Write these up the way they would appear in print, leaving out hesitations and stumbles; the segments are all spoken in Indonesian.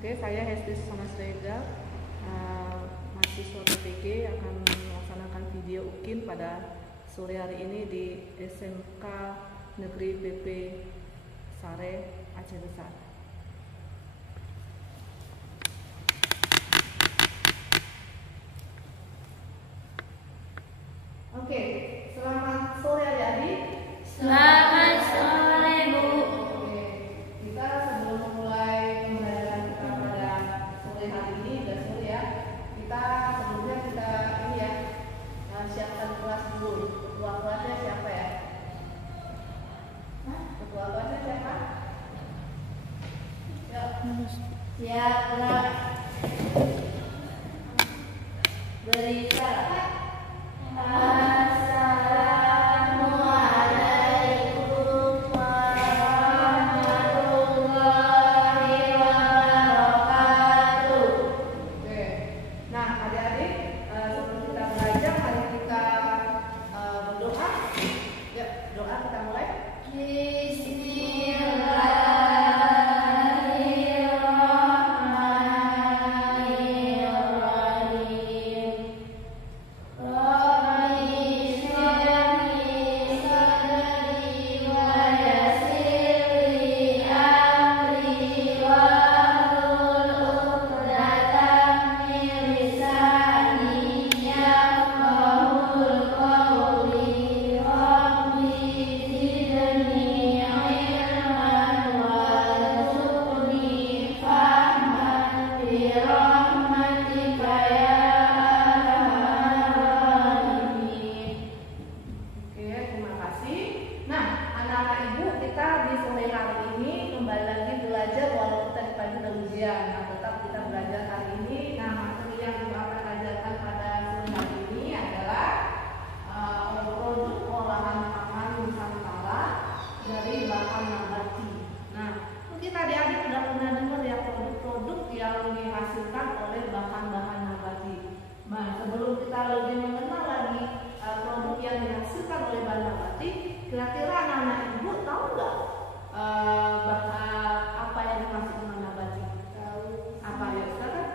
Oke, saya Hesti Sonasrega, mahasiswa PPG akan melaksanakan video UKIN pada sore hari ini di SMK Negeri PP Sare, Aceh Besar. Oke, selamat sore adik-adik. Selamat sore, Bu. Oke, kita sebelum mulai pembelajaran kita pada sore hari ini, udah sore ya. Kita sebelumnya ini ya, siapkan kelas dulu. Ketua kelasnya siapa ya? Ketua kelasnya siapa? Yuk. Siaplah. Beri syarat. Assalamualaikum warahmatullahi wabarakatuh. Oke. Nah, adik-adik, sebelum kita belajar, mari kita berdoa. Yuk, doa kita mulai. Kira-kira anak-anak ibu tahu nggak apa yang dimaksud dengan nabati? Tahu. Apa ya sekarang?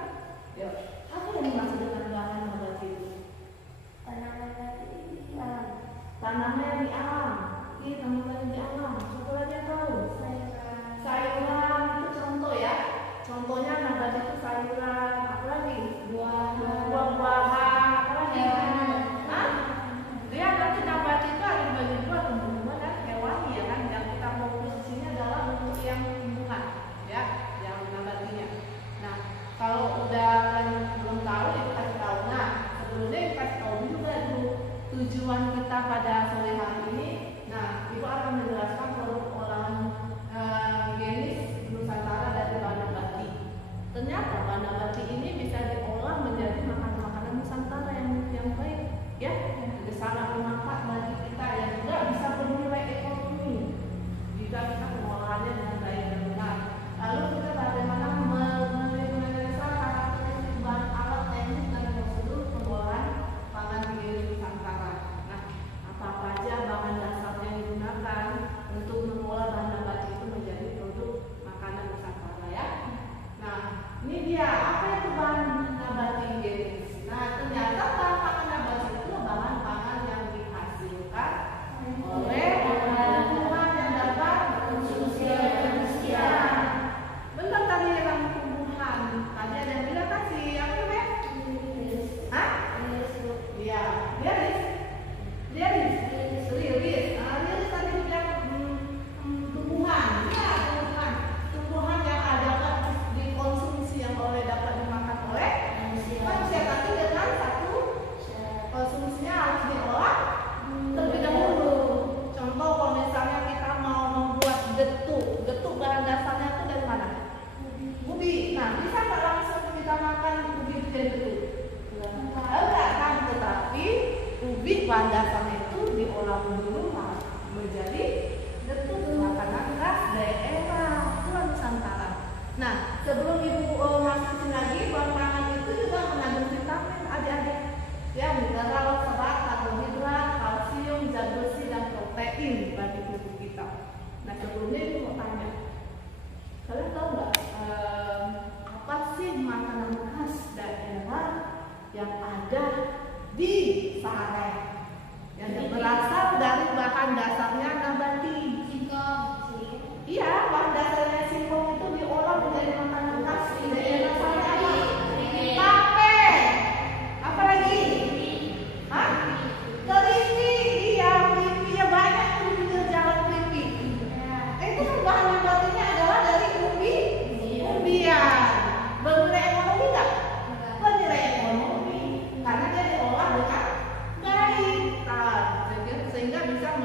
Yuk, apa yang dimaksud dengan bahan nabati itu? Tanaman di alam. Iya, tanaman di alam. Satu lagi yang tahu? Sayuran itu contoh ya. Contohnya nabati itu sayuran. Apa lagi? Buah-buahan. Apa lagi? Dia nanti nabati itu ada bagi dua, tumbuhan dan hewani ya kan. Yang kita fokus di sini adalah untuk yang tumbuhan ya, yang nabatinya. Nah, kalau udah kan belum tahu itu kasih tahu. Nah, sebelumnya kasih tahu juga dulu tujuan kita pada sore hari ini. Nah, Ibu akan menjelaskan produk olahan genis Nusantara dari bahan nabati. Ternyata bahan nabati ini bisa diolah menjadi makanan Nusantara yang baik ya. Sangat bermanfaat bagi kita yang juga bisa bernilai ekonomi jika kita pengolahannya dengan baik dan benar. Lalu kita bagaimana menganalisa karakteristik bahan alat teknik dan prosedur pengolahan pangan higienis Nusantara. Nah, apa aja bahan dasarnya yang digunakan untuk mengolah bahan nabati itu menjadi produk makanan Nusantara ya. Nah, ini dia apa itu bahan nabati higienis. Nah, ternyata bahan pangan nabati itu bahan pangan yang dihasilkan oleh tumbuhan yang dapat konsumsi manusia. Benar tadi yang tumbuhan. Tadi ada yang bilang kasih apa namanya? Hah? Iya, liris. Liris tadi bilang tumbuhan. Ya, tumbuhan yang dapat dikonsumsi yang dapat dimakan oleh manusia. Tapi dengan satu konsumsinya harus diolah terlebih dahulu. Contoh kalau misalnya kita mau membuat getuk bahan dasarnya itu dari mana? Ubi. Nah, bisa nggak langsung kita makan ubi jadi getuk? Enggak kan, tetapi ubi bahan dasarnya itu diolah dulu menjadi getuk, makanan khas daerah Nusantara. Nah, sebelum Ibu masukin lagi, bahan pangan itu juga mengandung vitamin adik-adik. Ya, mineral, serat, karbohidrat, kalsium, zat besi dan protein bagi tubuh kita. Nah, sebelumnya itu mau tanya, kalian tahu nggak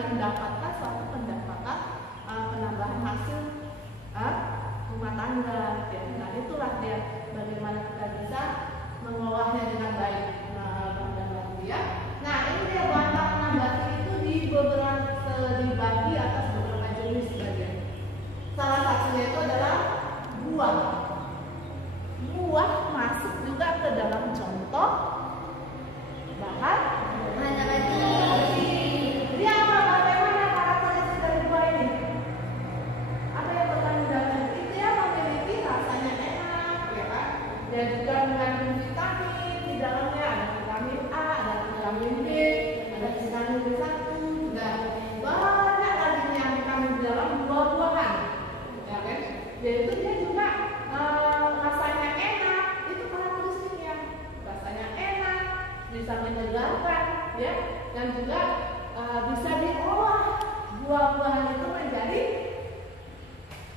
mendapatkan suatu pendapatan penambahan hasil rumah tangga. Ya. Nah itulah dia bagaimana kita bisa mengolahnya dengan baik. Ya. Nah ini dia bahan bakar nabati itu dibagi atas beberapa jenis bagian. Salah satunya itu adalah buah. Buah masuk juga ke dalam contoh bahan nabati. Dia bagaimana karakteristik dari buah ini? Apa yang bertanggung jawab? Itu ya memiliki rasanya enak, ya kan? Dan juga mengandung vitamin di dalamnya, ada vitamin A, ada vitamin B, ada vitamin B1, dan banyak lagi yang vitamin di dalam buah-buahan, ya kan? Yaitu dia juga rasanya enak, itu karakteristiknya. Rasanya enak, bisa menyegarkan, ya, dan juga bisa diolah buah-buahan itu menjadi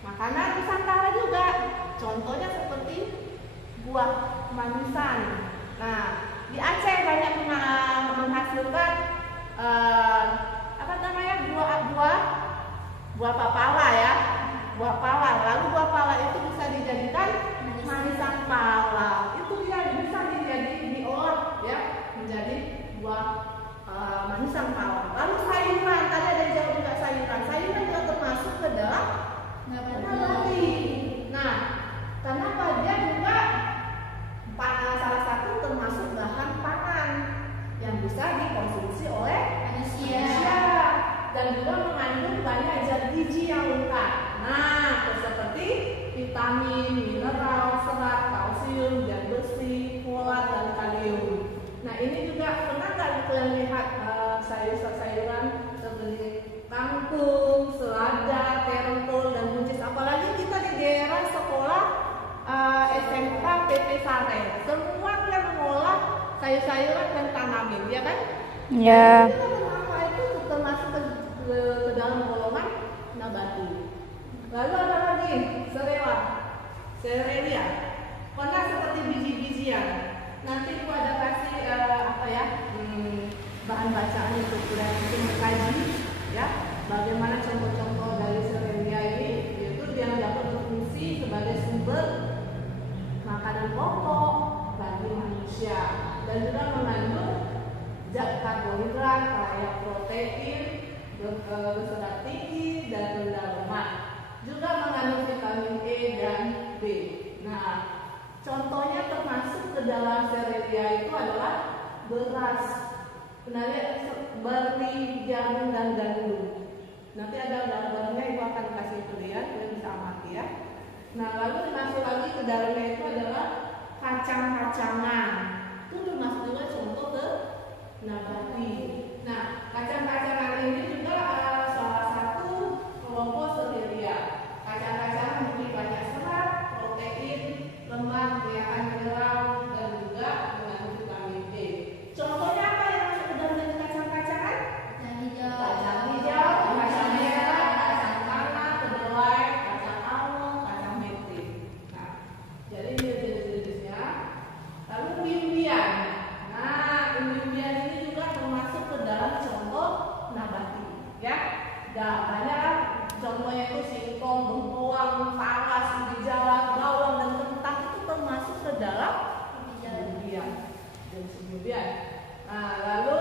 makanan Nusantara juga. Contohnya seperti buah manisan. Nah, di Aceh banyak menghasilkan apa namanya buah papala ya, buah pala. Lalu buah pala itu bisa dijadikan manisan pala. Itu dia bisa diolah ya menjadi buah manisan pala. Lalu sayuran, tadi ada yang jawab juga sayuran. Sayuran juga termasuk ke dalam nabati. Nah, kenapa dia juga salah satu termasuk bahan pangan yang bisa dikonsumsi oleh manusia dan juga mengandung banyak zat gizi yang lengkap. Nah, seperti vitamin, mineral, serat, kalsium, zat besi, folat, dan kalium. Nah, ini juga pernah nggak kalian lihat sayur-sayuran seperti kangkung, selada, terengkol, dan buncis. Apalagi kita di daerah sekolah SMK PP Sare, semua dia mengolah sayur-sayuran dan tanamin, ya kan? Ya. Kenapa itu termasuk ke dalam golongan nabati. Lalu ada lagi serelia, pernah seperti biji-bijian. Nanti ibu ada kasih bahan bacaan untuk kalian mengkaji, ya, bagaimana contoh-contoh dari serelia ini, yaitu yang dapat berfungsi sebagai sumber makanan pokok bagi manusia dan juga mengandung zat karbohidrat kaya protein, berserat tinggi dan rendah lemak, juga mengandung vitamin E dan B. Nah, contohnya termasuk ke dalam serelia itu adalah beras, barley, jagung, dan gandum. Nanti ada gambarnya, ibu akan kasih itu lihat, kalian bisa amati ya. Nah, lalu masuk lagi ke dalamnya itu adalah kacang-kacangan. Itu termasuk juga contoh ke nabati. Nah, kacang-kacangan ini juga salah satu kelompok serelia. Kacang-kacangan memiliki banyak serat, protein, lemak, kegiatan mineral, dan juga mengandung vitamin E. Contohnya apa yang masuk ke dalam kacang-kacangan? Kacang hijau, kacang merah, kacang tanah, kedelai, kacang almond, kacang mete. Nah, jadi ini jenis-jenisnya. Lalu umbi-umbian. Nah, umbi-umbian ini juga termasuk ke dalam contoh nabati, ya. Banyak contohnya itu singkong, bengkoang, talas, ubi jalan, bawang, dan kentang itu termasuk ke dalam umbi-umbian. Nah, lalu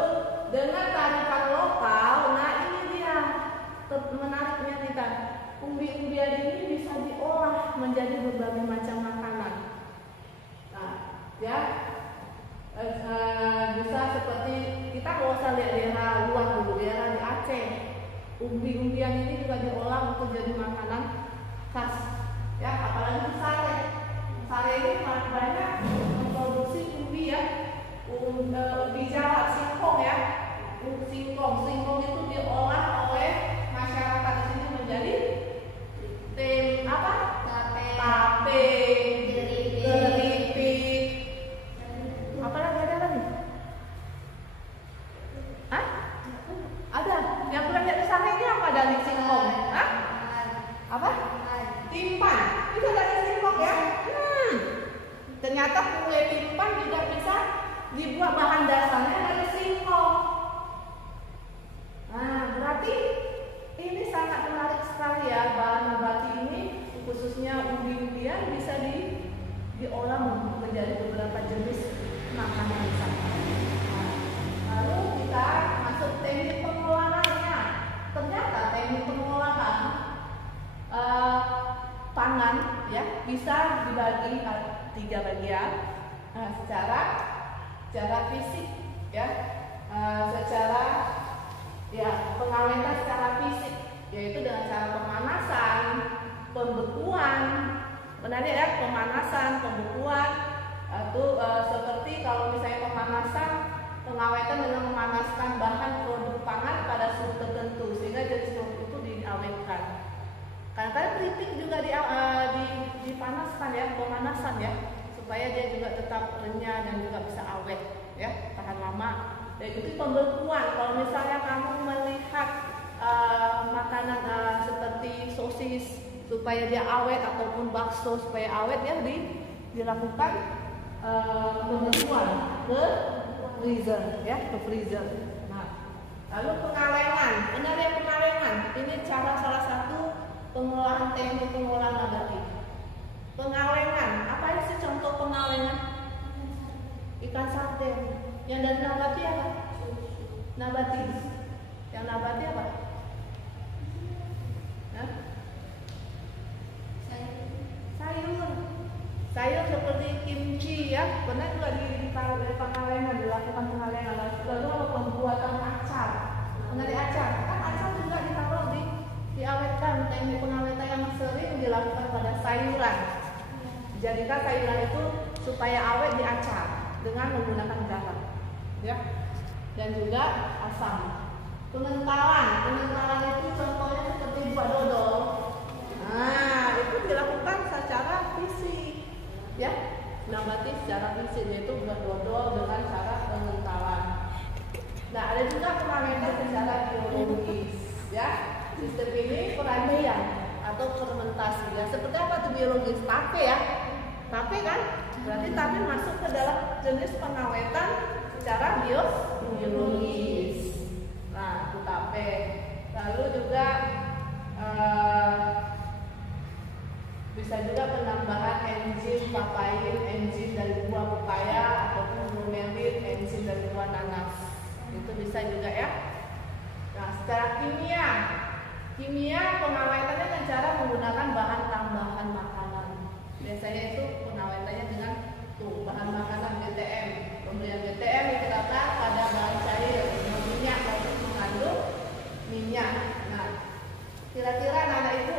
dengan kearifan lokal, nah ini dia menariknya kita. Umbi-umbian ini bisa diolah menjadi berbagai macam makanan. Nah, ya bisa seperti kita kalau usah lihat daerah luar dulu, daerah di Aceh. Umbi-umbian ini juga diolah untuk jadi makanan khas. Ya, apalagi di Sare. Sare ini banyak memproduksi umbi ya. Umbi jawa, singkong ya. Singkong itu diolah oleh masyarakat di sini menjadi tape, keripik. Apa lagi ada lagi? Hah? Ada. Yang pernah lihat di sana ini apa dari singkong? Hah? Apa? Timpan. Itu dari singkong ya? Ternyata kue timpan juga bisa dibuat bahan dasarnya dari singkong. Nah, berarti nanti ini sangat menarik sekali ya, bahan nabati ini khususnya umbi-umbian bisa diolah menjadi beberapa jenis makanan misalnya. Lalu kita masuk teknik pengolahannya. Ternyata teknik pengolahan pangan ya bisa dibagi 3 bagian. Secara fisik ya, secara ya pengawetan secara fisik, yaitu dengan cara pemanasan, pembekuan, benar ya, pemanasan, pembekuan, atau seperti kalau misalnya pemanasan, pengawetan dengan memanaskan bahan produk pangan pada suhu tertentu sehingga jenis produk itu diawetkan. Kadang-kadang keripik juga dipanaskan ya, pemanasan ya, supaya dia juga tetap renyah dan juga bisa awet ya, tahan lama. Dan itu pembekuan. Kalau misalnya kamu melihat makanan seperti sosis supaya dia awet ataupun bakso supaya awet ya, dilakukan pembekuan ke freezer ya, ke freezer. Nah, lalu pengalengan, benar ya, pengalengan. Ini salah satu pengolahan, teknik pengolahan nabati. Pengalengan, apa sih contoh pengalengan? Ikan sarden. Yang dari nabati apa? Nabati. Yang nabati apa? Hah? Sayur seperti kimchi ya, pernah juga ditaruh dari pengalengan, dilakukan pengalengan. Lalu pembuatan acar, mengenai acar, kan acar juga ditaruh diawetkan. Teknik pengawetan yang sering dilakukan pada sayuran. Jadikan sayuran itu supaya awet diacar dengan menggunakan garam, ya, dan juga asam. Pengentalan itu contohnya seperti buah dodol. Nah, itu dilakukan secara fisik, ya, nabati secara fisik, yaitu buah dodol dengan cara pengentalan. Nah, ada juga pengawetan secara biologis, ya. Sistem ini perandaian atau fermentasi. Ya, seperti apa tuh biologis? Tape ya, tape kan? Berarti tape masuk ke dalam jenis pengawetan secara biologis. Nah, itu tape. Lalu juga bisa juga penambahan enzim papain, enzim dari buah pepaya ataupun bromelin, enzim dari buah nanas. Itu bisa juga ya. Nah, secara kimia pengawetannya dengan cara menggunakan bahan tambahan makanan. Biasanya itu pengawetannya dengan bahan makanan BTM. Pemberian BTM diterapkan pada bahan cair, minyak maupun mengandung minyak. Nah, kira-kira anak itu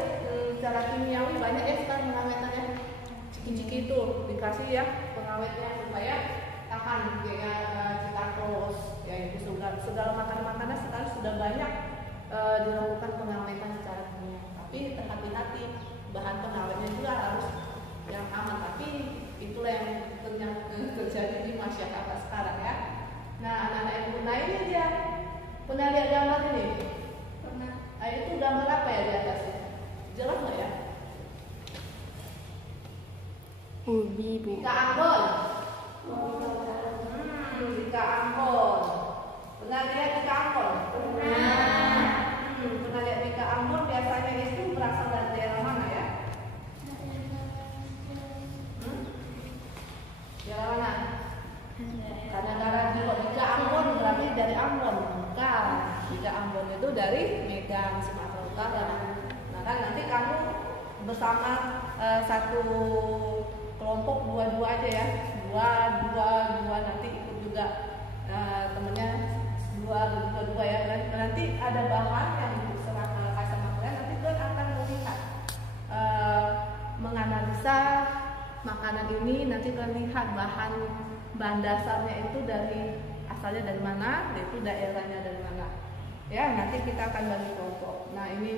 secara kimiawi banyak ya sekarang pengawetannya. Ciki-ciki itu dikasih ya pengawetnya supaya tahan kayak citakros, ya itu segala makanan-makanan sekarang sudah banyak dilakukan pengawetan secara kimia. Tapi hati-hati, bahan pengawetnya juga harus yang aman. Tapi itulah yang terjadi di masyarakat sekarang ya. Nah, anak-anak ibu, nah ini dia. Pernah lihat gambar ini? Pernah. Nah, itu gambar apa ya di atasnya? Jelas nggak ya? Ubi, Bu. Bika Ambon. Bika Ambon. Pernah lihat Bika Ambon? Pernah. Pernah lihat Bika Ambon biasanya itu berasal dari daerah mana ya? Daerah mana? Kadang-kadang kalau Bika Ambon berarti dari Ambon, bukan. Bika Ambon itu dari Medan, Sumatera Utara. Nah kan nanti kamu bersama satu kelompok dua aja ya, dua nanti ikut juga temennya dua ya. Nanti ada bahan yang diserah sama kalian, nanti kalian akan melihat menganalisa makanan ini. Nanti kalian lihat bahan dasarnya itu asalnya dari mana, yaitu daerahnya dari mana. Ya, nanti kita akan bagi kelompok. Nah ini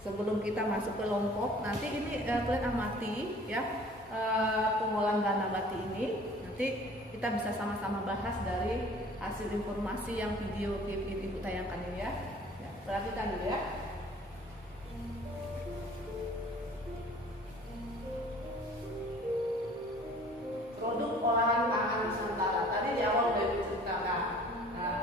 sebelum kita masuk ke kelompok, nanti ini kalian amati ya pengolahan bahan nabati ini. Nanti kita bisa sama-sama bahas dari hasil informasi yang video klip ibu tayangkan ini ya. Perhatikan dulu ya. Produk olahan pangan Nusantara. Tadi di awal udah diceritakan. Nah,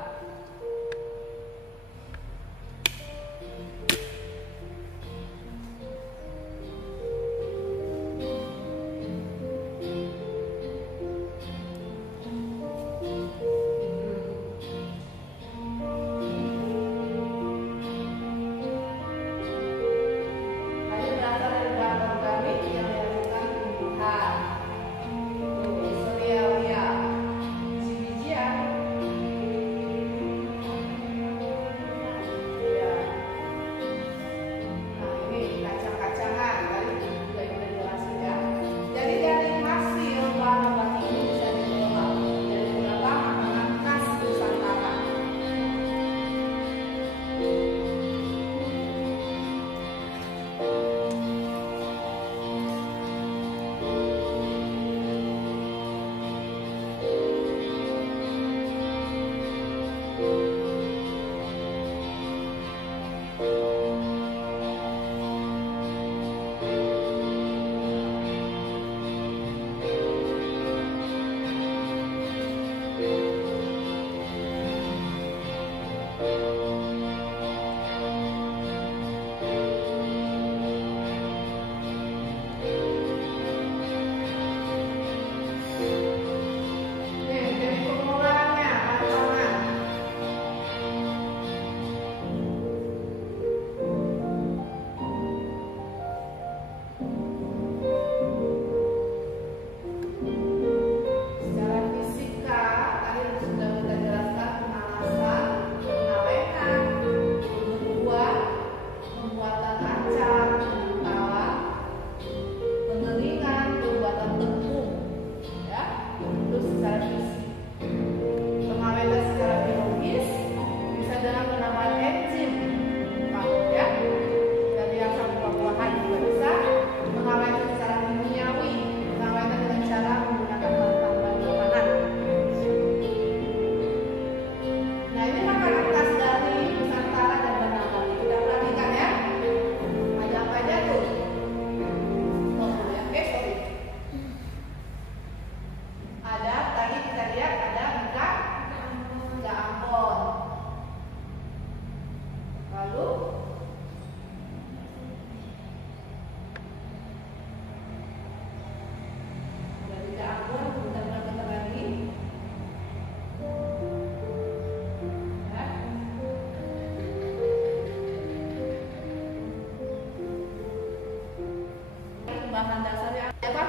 Bahan dasarnya apa?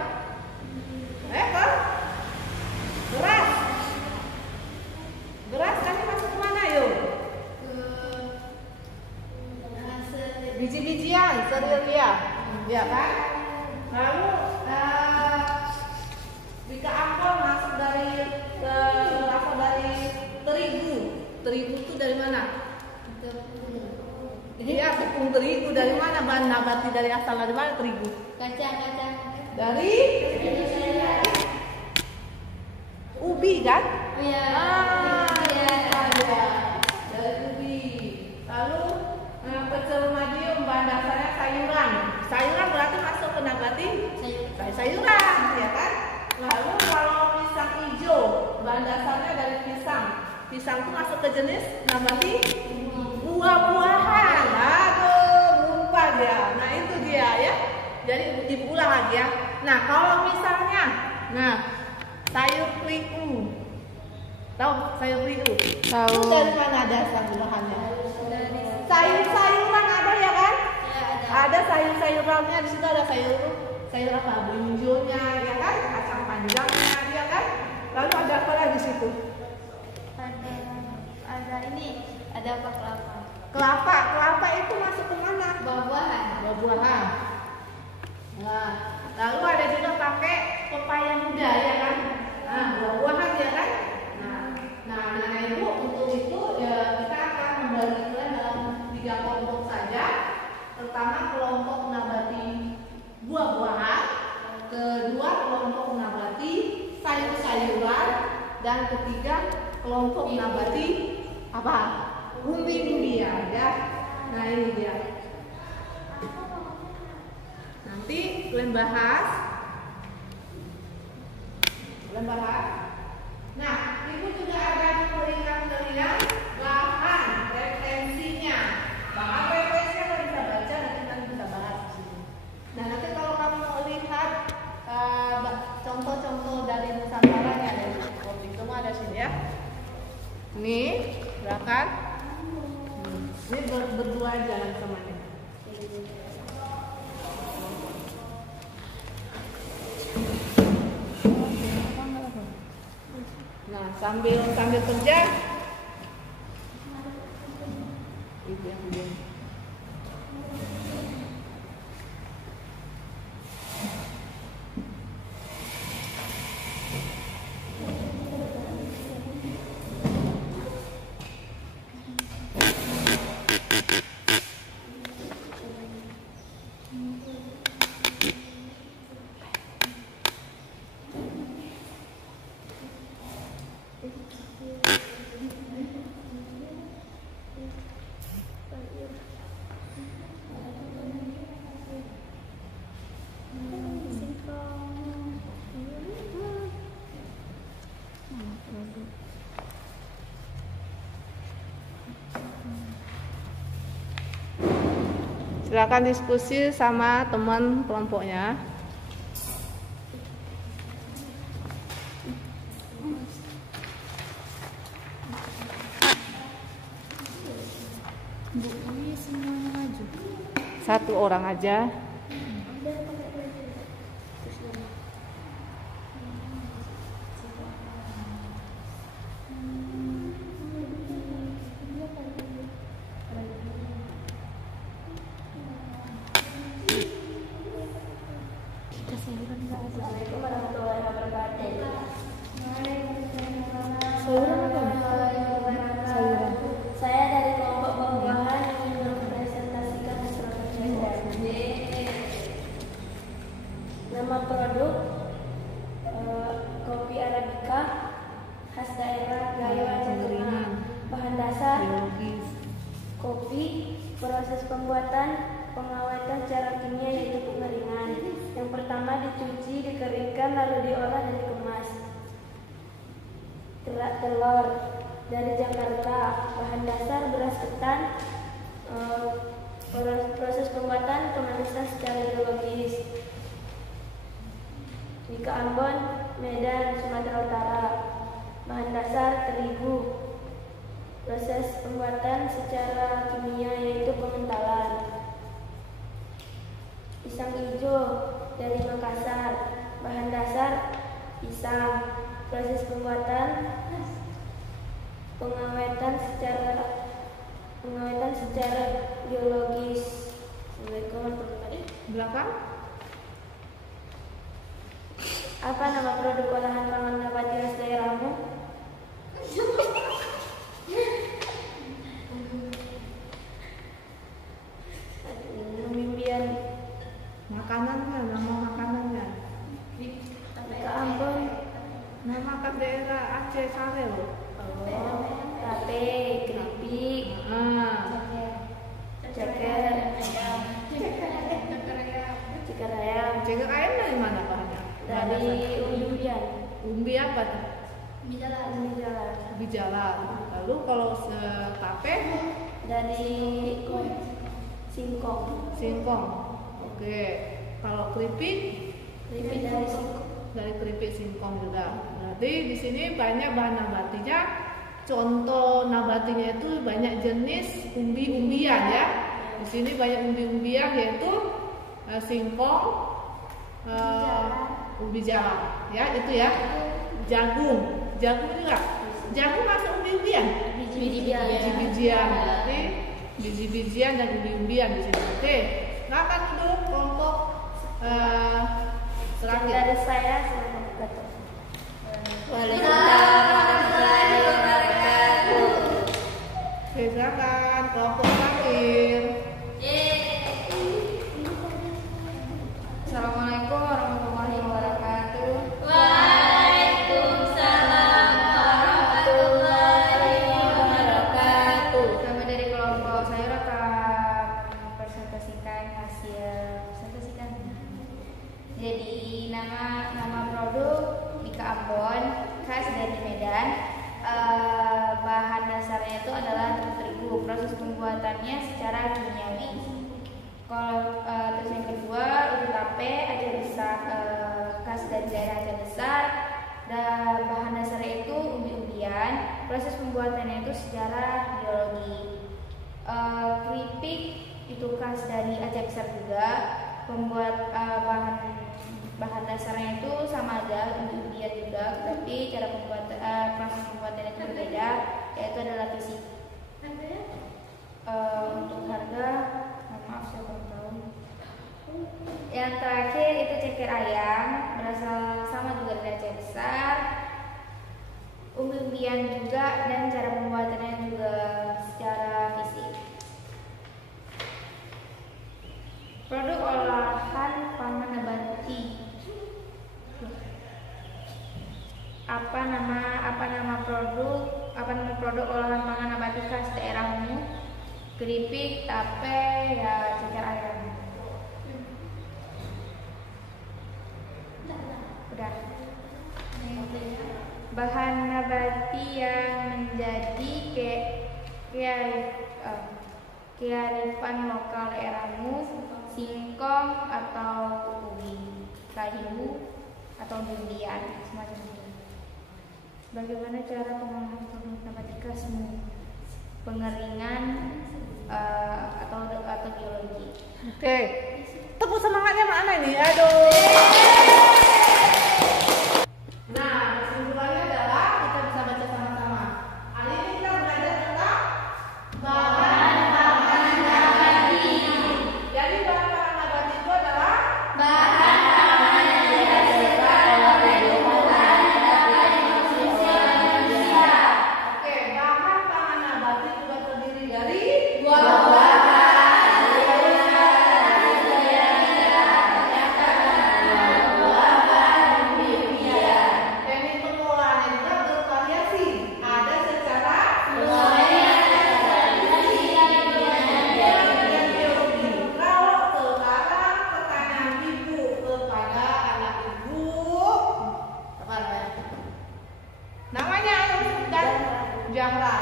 Kan? Beras. Beras tadi masuk kemana yuk? Biji-bijian, serealia, ya kan? Lalu Bika Ampon masuk dari berasal dari terigu. Terigu itu dari mana? Iya, tepung terigu dari mana? Bahan nabati dari asal dari mana terigu? Kacang. Dari ubi kan? Iya. Dari ubi. Lalu pecel madiun bahan dasarnya sayuran. Sayuran berarti masuk ke nabati sayuran, ya kan? Lalu kalau pisang hijau bahan dasarnya dari pisang. Pisang itu masuk ke jenis nabati buah-buahan. Aduh, lupa dia. Nah itu dia ya. Jadi diulang lagi ya. Nah kalau misalnya, sayur kriu, tahu sayur kriu? Tahu. Itu dari mana dasar bahannya? Sayur-sayuran ada ya kan? Ya, Ada sayur-sayurannya di situ ada sayur apa? Brinjolnya ya kan? Kacang panjangnya ya kan? Lalu ada apa lagi di situ? Ada apa kelapa? Kelapa itu masuk ke mana? Buah-buahan. Nah, lalu ada juga pakai pepaya muda ya kan? Nah, buah-buahan ya kan? Nah, Ibu untuk itu ya kita akan membagi kalian dalam 3 kelompok saja. Pertama kelompok nabati buah-buahan, kedua kelompok nabati sayur-sayuran, dan ketiga kelompok nabati apa? Umbi-umbian ya. Nah ini dia. Nanti kalian bahas. Nah, Ibu juga ada memberikan kalian bahan referensinya. Bahan referensinya kalian bisa baca, nanti kalian bisa bahas di sini. Nah, nanti kalau kamu mau lihat contoh-contoh dari Nusantaranya dari komik semua ada sini ya. Ini, silakan. Ini berdua aja temannya. Nah, sambil kerja. Itu yang dia. Silakan diskusi sama teman kelompoknya. Satu orang aja. Assalamualaikum warahmatullahi wabarakatuh. Sayuran. Saya dari kelompok buah-buahan ingin mempresentasikan hasil kerja. Nama produk kopi Arabica khas daerah Gayo Aceh Tengah. Bahan dasar kopi, proses pembuatan, pengawetan secara kimia yaitu pengeringan. Yang pertama dicuci, dikeringkan, lalu diolah dan dikemas. Kerak telur dari Jakarta. Bahan dasar beras ketan. Proses pembuatan pemanasan secara biologis. Mika Ambon, Medan, Sumatera Utara. Bahan dasar terigu. Proses pembuatan secara kimia yaitu pengentalan. Pisang hijau dari Makassar. Bahan dasar pisang. Proses pembuatan pengawetan secara biologis. Assalamualaikum warahmatullahi wabarakatuh. Belakang. Apa nama produk olahan pangan nabati khas daerahmu? Umbi-umbian. Makanannya, nama makanannya. Mika Ambon. Nama kan daerah Aceh Sare loh. Tape, keripik, ceker, ceker ayam. Ceker ayam dari mana bahannya? Dari umbi-umbian. Umbi apa tuh? Umbi jalan. Umbi jalan. Lalu kalau tape Dari singkong. singkong. Oke. Kalau keripik Keripik dari singkong. dari keripik singkong juga. Berarti di sini banyak bahan nabatinya. Contoh nabatinya itu banyak jenis umbi-umbian ya. Di sini banyak umbi-umbian yaitu singkong, umbi jalan, ya itu ya. Jagung juga. Jagung masuk umbi-umbian. Biji-bijian. Berarti biji-bijian dan umbi-umbian di sini. Oke. Silakan dulu kelompok terakhir. Dari saya selamat datang. Silakan kelompok terakhir. Assalamualaikum warahmatullahi wabarakatuh. Kami dari kelompok saya akan mempresentasikan hasil presentasikan. Jadi nama produk Mika Ambon khas dari Medan. Bahan dasarnya itu adalah tepung terigu. Proses pembuatannya secara kimiawi. Kalau terus yang kedua ubi tape Aceh besar, khas dari daerah Aceh besar. Dan bahan dasarnya itu umbi-umbian. Proses pembuatannya itu secara biologi. Keripik itu khas dari Aceh besar juga. Bahan dasarnya itu sama aja, umbi-umbian juga, tapi cara proses pembuatannya itu berbeda, yaitu adalah fisik. Untuk harga, maaf saya kurang tahu. Yang terakhir itu ceker ayam, berasal sama juga dari Aceh besar, umbi-umbian juga, dan cara pembuatannya juga secara fisik. Produk olahan pangan nabati. Apa nama produk olahan pangan nabati khas daerahmu? Keripik, tape, ya ceker ayam. Udah. Bahan nabati yang menjadi kearifan lokal daerahmu, singkong atau ubi, kayu atau durian, semacam itu. Bagaimana cara pengolahan produk nabatigasmu? Pengeringan atau biologi. Oke, tepuk semangatnya mana nih? Aduh. Nah, kesimpulannya adalah kita bisa baca sama-sama. Hari ini kita belajar tentang bahan pangan nabati. Jadi bahan pangan nabati itu adalah Bahan pangan yang dihasilkan oleh tumbuhan dapat dikonsumsi oleh manusia. Oke, bahan pangan nabati juga terdiri dari Buah-buahan, teknik pengolahannya juga bervariasi. Ada secara kalau sekarang pertanyaan ibu kepada anak ibu apa namanya dan Jamra.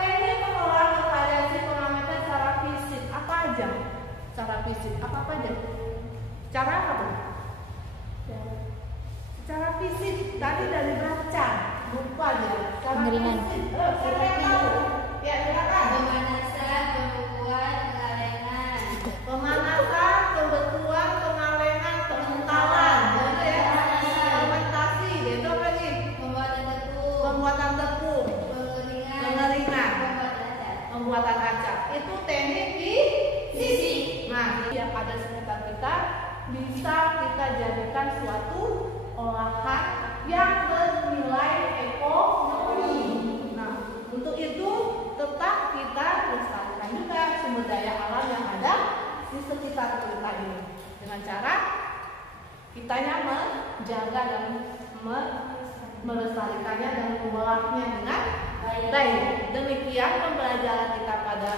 Teknik pengolahan bervariasi pengamatan secara fisik apa aja? Secara fisik apa aja? Cara apa tuh? Secara fisik tadi dari baca lupa aja. Secara Pengeringan. fisik. Siapa yang tahu? Ya silakan. pemanasan, pembekuan, pengalengan. Pemanasan, pembekuan, pengalengan, pengentalan. Betul ya? Fermentasi. Itu apa lagi? Pembuatan tepung, Pembuatan tepung, pengeringan, pengeringan, pembuatan acar. pembuatan acar. Itu teknik fisik. Nah, yang ada sekitar kita bisa kita jadikan suatu olahan yang bernilai ekonomi. Nah, untuk itu tetap kita lestarikan juga sumber daya alam yang ada di sekitar kita ini dengan cara kitanya menjaga dan melestarikannya dan mengolahnya dengan baik. Demikian pembelajaran kita pada